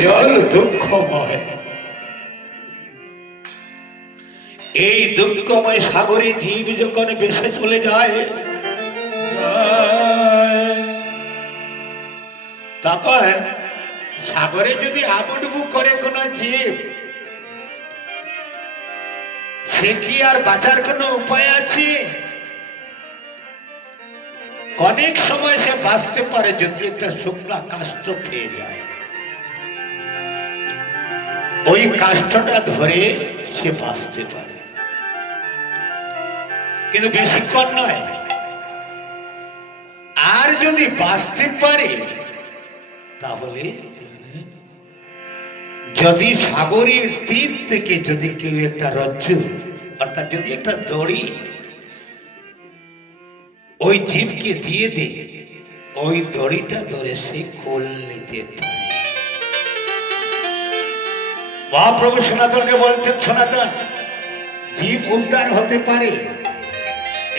জল দুঃখময়। এই দুঃখময় সাগরে জীব যখন ভেসে চলে যায়, তখন সাগরে যদি হাবুডুবু করে কোন জীব, সে কি আর বাঁচার কোনো উপায় আছে? অনেক সময় সে বাঁচতে পারে যদি একটা শুকনা কাষ্ঠ পেয়ে যায়, ওই কাষ্ঠটা ধরে সে বাঁচতে পারে, কিন্তু বেশিক্ষণ নয়। আর যদি বাঁচতে পারে, তাহলে যদি সাগরের তীর থেকে যদি কেউ একটা রজ্জু অর্থাৎ যদি একটা দড়ি ওই জীবকে দিয়ে দে, ওই দড়িটা ধরে সে কোল নিতে পারে। মহাপ্রভু সনাতনকে বলছেন, সনাতন জীব উদ্ধার হতে পারে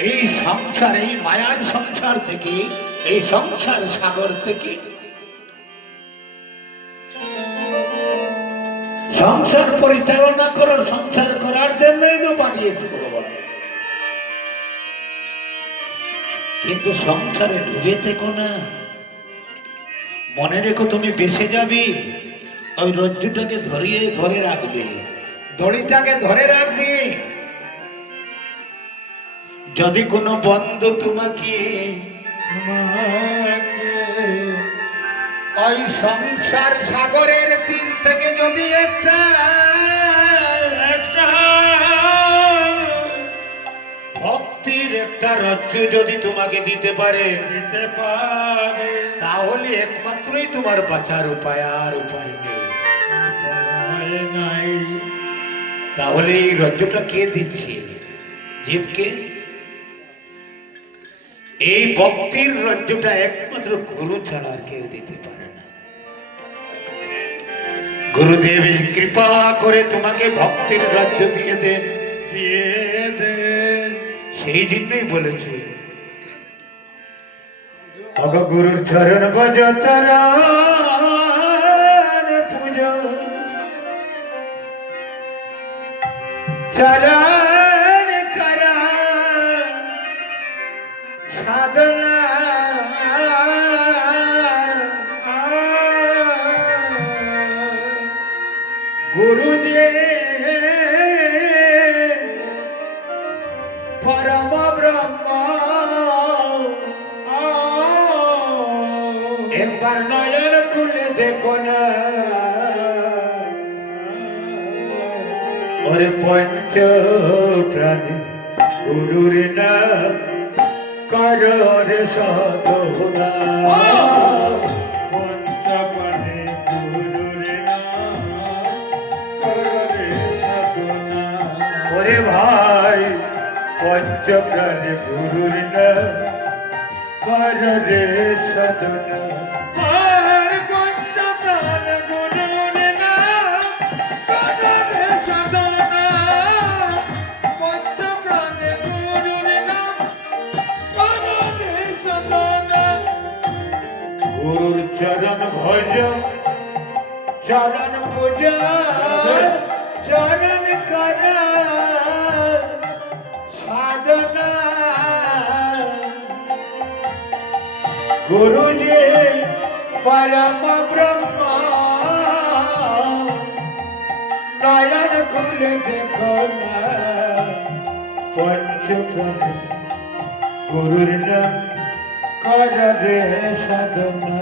এই সংসার, এই মায়ার সংসার থেকে, এই সংসার সাগর থেকে। সংসার পরিচালনা করো, সংসার করার জন্যই তো পাঠিয়েছে ভগবান। কিন্তু সংসারে ডুবে থেকো না, মনে রেখো তুমি বেঁচে যাবে। ওই রজ্জুটাকে ধরে রাখবে, দড়িটাকে ধরে রাখবে। যদি কোনো বন্ধু তোমাকে ওই সংসার সাগরের তীর থেকে যদি একটা ভক্তির একটা রজ্জু যদি তোমাকে দিতে পারে, তাহলে একমাত্রই তোমার বাঁচার উপায়, আর উপায় নেই। তাহলে এই রজ্জুটা কে দিচ্ছে? জীবকে। এই ভক্তির রজ্জুটা একমাত্র গুরু ছাড়া আর কেউ দিতে পারে না। গুরুদেব কৃপা করে তোমাকে ভক্তির রজ্জু দিয়ে দেন, সেই জন্যই বলেছে গুরুর চরণ ভজ চরণ পূজো, চরণ করা সাধনা। গুরু যে পরম ব্রহ্ম, একবার নয়ন খুলে দেখো না, ওরে পঞ্চ প্রাণী গুরুর নাম করো রে সাধনা। পঞ্চ প্রাণী গুরুর নাম করো রে সাধনা। ওরে ভাই পঞ্চ প্রাণী গুরুর নাম করো রে সাধনা। গুরুর চরণ ভজ চরণ পূজা, চরণ করা সাধনা। গুরু যে পরম ব্রহ্ম, নয়ন খুলে দেখো না, পঞ্চপ্রাণ গুরুর নাম কর রে সাধনা।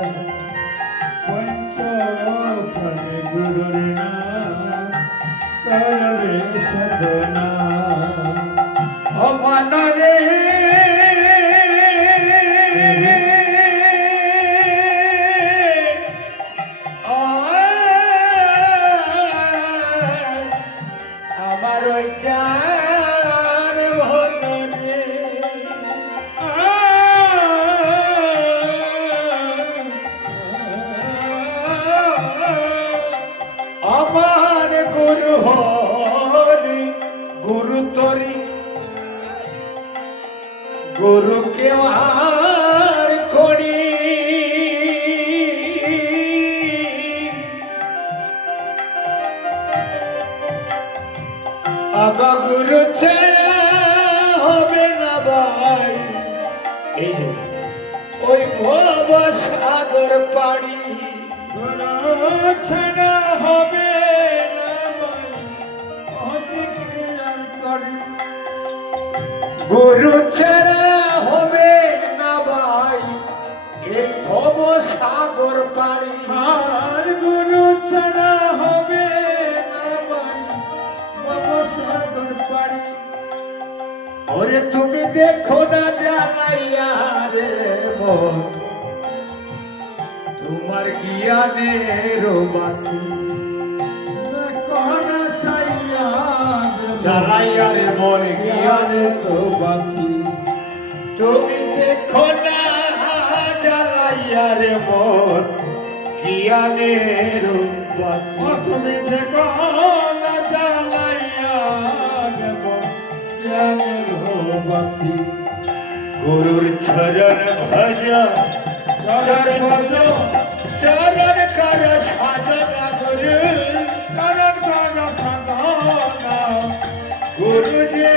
পঞ্চপ্রাণ গুরুর নাম কর রে সাধনা। ও মন রে আমার জ্ঞান ভরে রে, আমার গুরু হরি গুরু তরি, গুরু কেওয়ার করি। বাবা গুরু ছাড়া হবে না ভাই এই যে ওই ভব সাগর পাড়ি গুরু ছাড়া হবে না ভাই অধিকে আর করি গুরু ছাড়া হবে না ভাই এই ভব সাগর পাড়ি আর গুরু ছাড়া হবে না ভাই ভবসাগর পাড়ি ওরে তুমি দেখো না জ্বালাইয়া রে মন তোমার জ্ঞানের বাতি কহনা চাইয়া জ্বালাইয়া রে মন জ্ঞানের তো বাতি তুমি দেখো না জ্বালাইয়া রে মন জ্ঞানের বাতি তুমি দেখো না জ্বালাইয়া দেব জ্ঞানের বাতি গুরুর চরণ ভজন চরণ ভজন চরণ কর সাধনা গুরু কারণ কারণ সাধনা গুরু যে